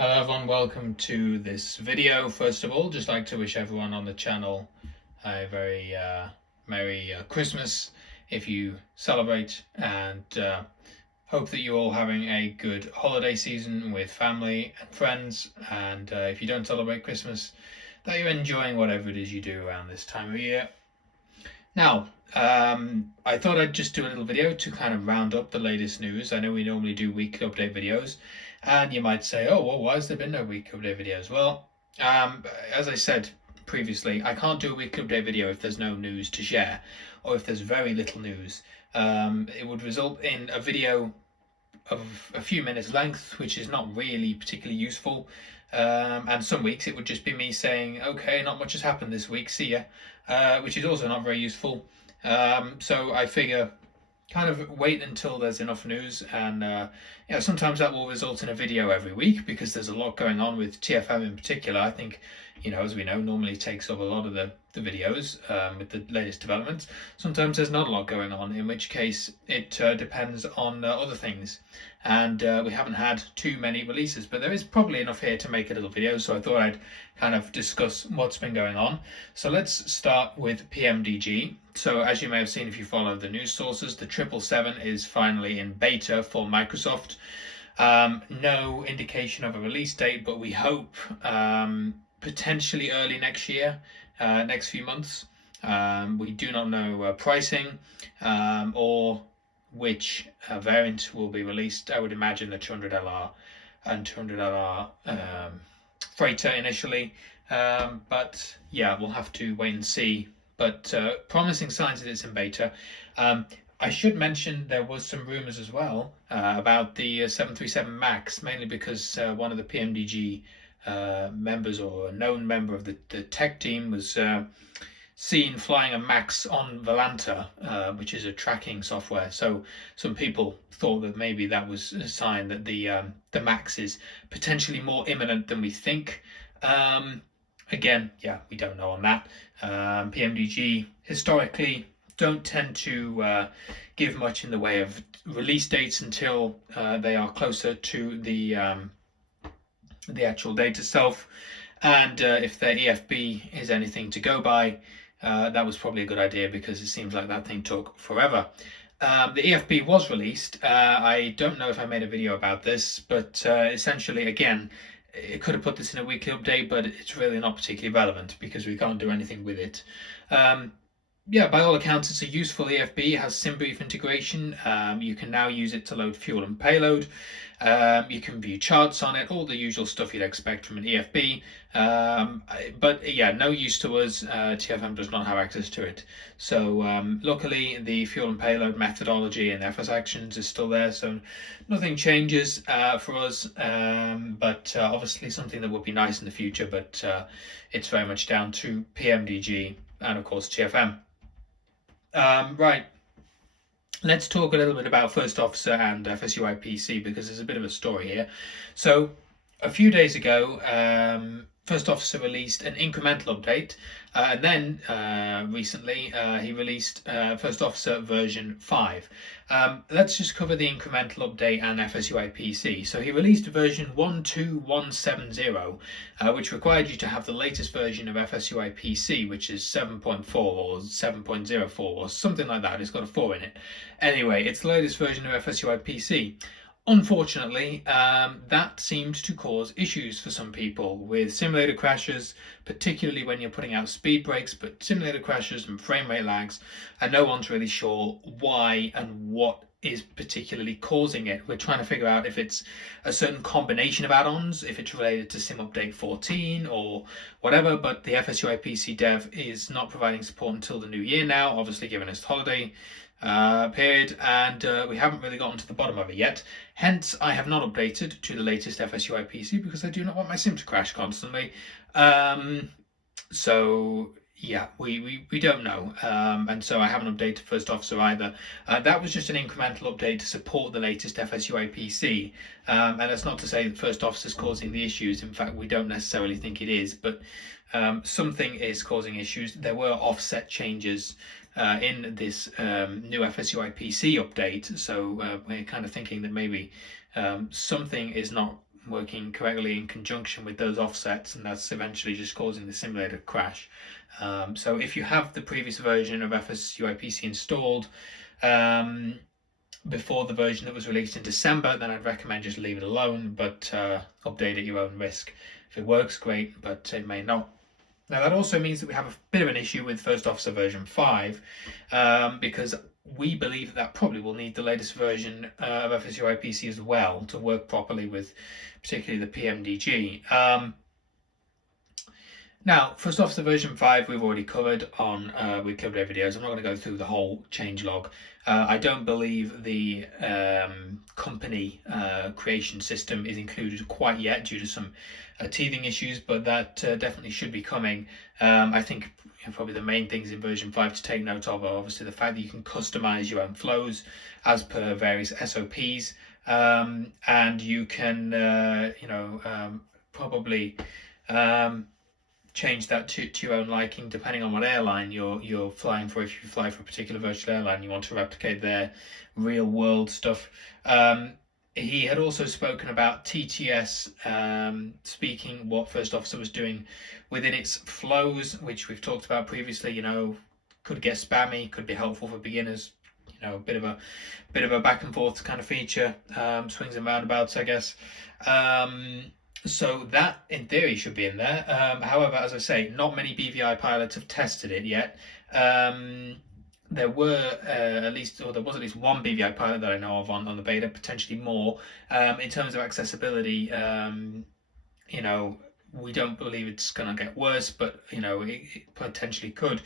Hello everyone, welcome to this video. First of all, just like to wish everyone on the channel a very Merry Christmas if you celebrate, and hope that you're all having a good holiday season with family and friends, and if you don't celebrate Christmas, that you're enjoying whatever it is you do around this time of year. Now, I thought I'd just do a little video to kind of round up the latest news. I know we normally do weekly update videos, and you might say, oh, well, why has there been no weekly update videos? Well, as I said previously, I can't do a weekly update video if there's no news to share, or if there's very little news. It would result in a video of a few minutes length, which is not really particularly useful. And some weeks it would just be me saying, okay, not much has happened this week, see ya, which is also not very useful. So I figure kind of wait until there's enough news, and sometimes that will result in a video every week because there's a lot going on with TFM in particular. I think, as we know, normally takes up a lot of the videos with the latest developments. Sometimes there's not a lot going on, in which case it depends on other things, and we haven't had too many releases, but there is probably enough here to make a little video, so I thought I'd kind of discuss what's been going on. So let's start with pmdg. So as you may have seen if you follow the news sources, the 777 is finally in beta for Microsoft. No indication of a release date, but we hope potentially early next year, next few months. We do not know pricing or which variant will be released. I would imagine the 200LR and 200LR freighter initially, but yeah, we'll have to wait and see. But promising signs that it's in beta. I should mention there was some rumors as well about the 737 MAX, mainly because one of the PMDG members, or a known member of the tech team, was seen flying a MAX on Volanta, which is a tracking software. So some people thought that maybe that was a sign that the MAX is potentially more imminent than we think. Again, yeah, we don't know on that. PMDG historically don't tend to give much in the way of release dates until they are closer to the actual date itself. And if their EFB is anything to go by, that was probably a good idea, because it seems like that thing took forever. The EFB was released. I don't know if I made a video about this, but essentially, again, it could have put this in a weekly update, but it's really not particularly relevant because we can't do anything with it. Yeah, by all accounts, it's a useful EFB. It has SimBrief integration. You can now use it to load fuel and payload. You can view charts on it, all the usual stuff you'd expect from an EFB. But yeah, no use to us. TFM does not have access to it. So luckily, the fuel and payload methodology and FS actions is still there, so nothing changes for us. But obviously something that would be nice in the future, but it's very much down to PMDG and of course TFM. Right, let's talk a little bit about First Officer and FSUIPC, because there's a bit of a story here. So a few days ago, First Officer released an incremental update, and then recently he released First Officer version 5. Let's just cover the incremental update and FSUIPC. So he released version 12170, which required you to have the latest version of FSUIPC, which is 7.4 or 7.04 or something like that. It's got a 4 in it. Anyway, it's the latest version of FSUIPC. Unfortunately, that seemed to cause issues for some people with simulator crashes, particularly when you're putting out speed breaks, but simulator crashes and frame rate lags, and no one's really sure why and what is particularly causing it. We're trying to figure out if it's a certain combination of add-ons, if it's related to Sim Update 14 or whatever, but the FSUIPC dev is not providing support until the new year now, obviously given its holiday period, and we haven't really gotten to the bottom of it yet. Hence, I have not updated to the latest FSUIPC because I do not want my sim to crash constantly. So yeah, we don't know, and so I haven't updated First Officer either. That was just an incremental update to support the latest FSUIPC, and that's not to say that First Officer is causing the issues. In fact, we don't necessarily think it is, but something is causing issues. There were offset changes in this new FSUIPC update, so we're kind of thinking that maybe something is not working correctly in conjunction with those offsets, and that's eventually just causing the simulator to crash. So if you have the previous version of FSUIPC installed before the version that was released in December, then I'd recommend just leave it alone, but update at your own risk. If it works, great, but it may not. Now that also means that we have a bit of an issue with First Officer version 5, because we believe that probably will need the latest version of FSUIPC as well to work properly with particularly the pmdg. Now, First Officer version 5 we've already covered on weekly update videos. I'm not going to go through the whole changelog. I don't believe the company creation system is included quite yet due to some teething issues, but that definitely should be coming. I think probably the main things in version 5 to take note of are obviously the fact that you can customize your own flows as per various SOPs, and you can probably change that to your own liking depending on what airline you're flying for. If you fly for a particular virtual airline, you want to replicate their real world stuff. He had also spoken about TTS speaking what First Officer was doing within its flows, which we've talked about previously. Could get spammy, could be helpful for beginners. A bit of a back and forth kind of feature, swings and roundabouts, I guess. So that, in theory, should be in there. However, as I say, not many BVI pilots have tested it yet. There was at least one BVI pilot that I know of on the beta, potentially more. In terms of accessibility, we don't believe it's going to get worse, but it potentially could.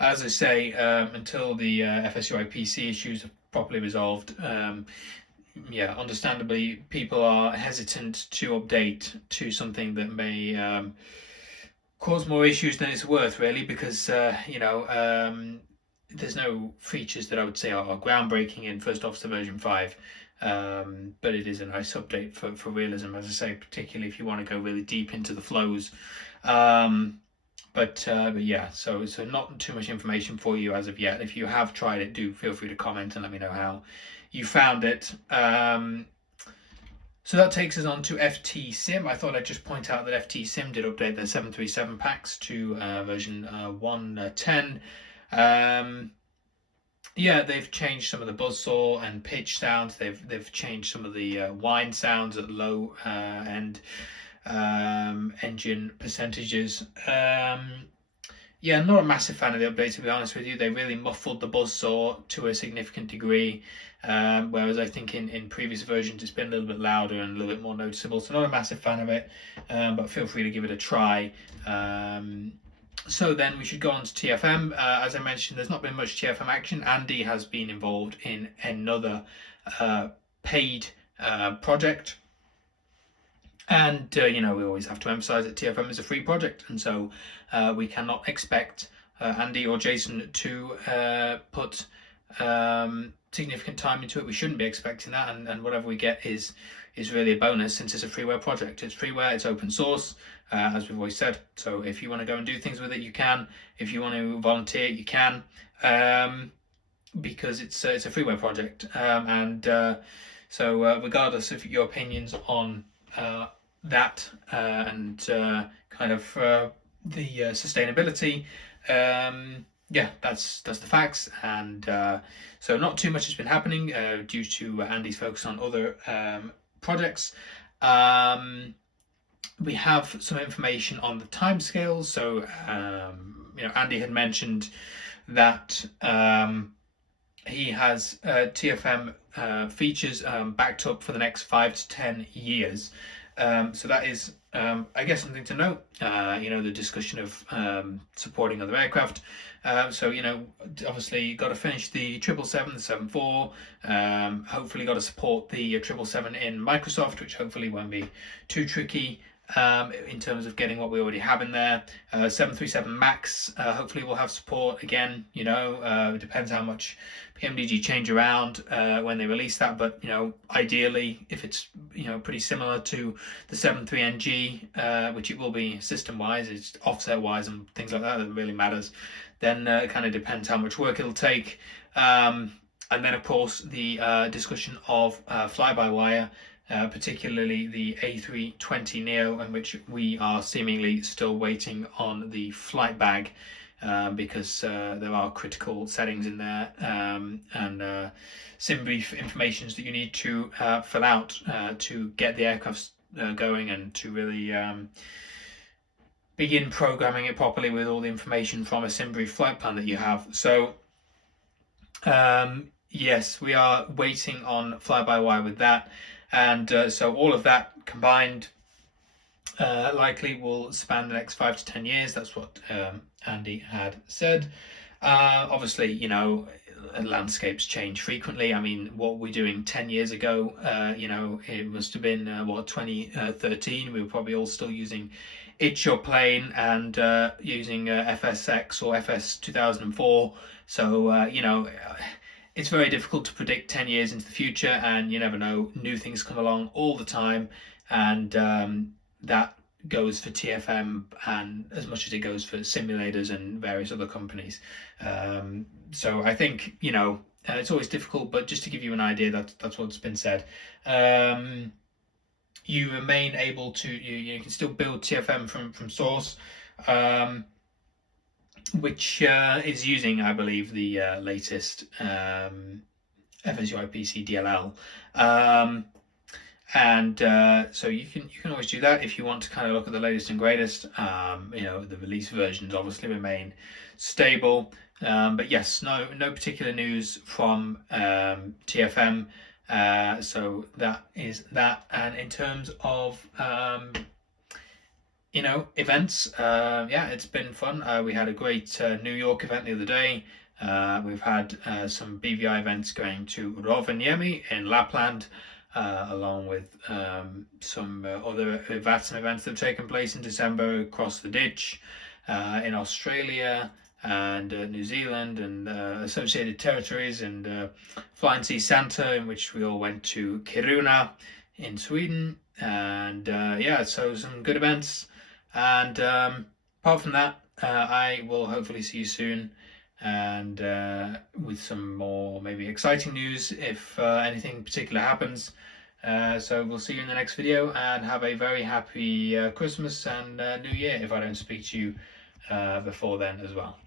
As I say, until the FSUIPC issues are properly resolved, understandably, people are hesitant to update to something that may cause more issues than it's worth, really, because there's no features that I would say are groundbreaking in First Officer version 5, but it is a nice update for realism, as I say, particularly if you want to go really deep into the flows. But yeah, so not too much information for you as of yet. If you have tried it, do feel free to comment and let me know how you found it. So that takes us on to FTSim. I thought I'd just point out that FTSim did update their 737 packs to version 1.10. They've changed some of the buzzsaw and pitch sounds. They've changed some of the whine sounds at low end engine percentages. Not a massive fan of the update, to be honest with you. They really muffled the buzzsaw to a significant degree, whereas I think in previous versions it's been a little bit louder and a little bit more noticeable. So not a massive fan of it, but feel free to give it a try. So then we should go on to TFM. As I mentioned, there's not been much TFM action. Andy has been involved in another paid project. And, we always have to emphasize that TFM is a free project. And so we cannot expect Andy or Jason to put significant time into it. We shouldn't be expecting that. And whatever we get is really a bonus, since it's a freeware project. It's freeware, it's open source, as we've always said. So if you want to go and do things with it, you can. If you want to volunteer, you can, because it's a freeware project. So regardless of your opinions on that and kind of the sustainability, that's the facts. And so not too much has been happening due to Andy's focus on other projects. We have some information on the timescales. So Andy had mentioned that he has TFM features backed up for the next 5 to 10 years. So that is, I guess, something to note. The discussion of supporting other aircraft. Obviously got to finish the 777, the 74. Hopefully got to support the 777 in Microsoft, which hopefully won't be too tricky in terms of getting what we already have in there. 737 MAX, hopefully we'll have support again. It depends how much pmdg change around when they release that, but ideally, if it's pretty similar to the 73NG, which it will be system wise, it's offset wise and things like that really matters, then it kind of depends how much work it'll take. And then of course the discussion of fly-by-wire particularly the A320neo, in which we are seemingly still waiting on the flight bag, because there are critical settings in there, and sim brief information that you need to fill out to get the aircraft going, and to really begin programming it properly with all the information from a sim brief flight plan that you have. So yes, we are waiting on fly-by-wire with that, and so all of that combined likely will span the next 5 to 10 years. That's what Andy had said. Obviously, you know, landscapes change frequently. I mean, what we're doing 10 years ago, you know, it must have been 2013. We were probably all still using Itch Your Plane and using FSX or FS 2004. So you know, it's very difficult to predict 10 years into the future, and you never know, new things come along all the time, and that goes for TFM and as much as it goes for simulators and various other companies. So I think, you know, it's always difficult, but just to give you an idea, that's what's been said. You remain able to, you can still build TFM from source, which is using, I believe, the latest FSUI PC DLL. And so you can always do that if you want to kind of look at the latest and greatest. You know, the release versions obviously remain stable, but yes, no particular news from TFM. So that is that. And in terms of you know, events, yeah, it's been fun. We had a great New York event the other day. We've had some BVI events going to Rovaniemi in Lapland, along with some other VATSIM events that have taken place in December across the ditch, in Australia and New Zealand and associated territories, and Flying Sea Santa, in which we all went to Kiruna in Sweden, and yeah, so some good events. And apart from that, I will hopefully see you soon, and with some more maybe exciting news if anything particular happens. So we'll see you in the next video, and have a very happy Christmas and New Year if I don't speak to you before then as well.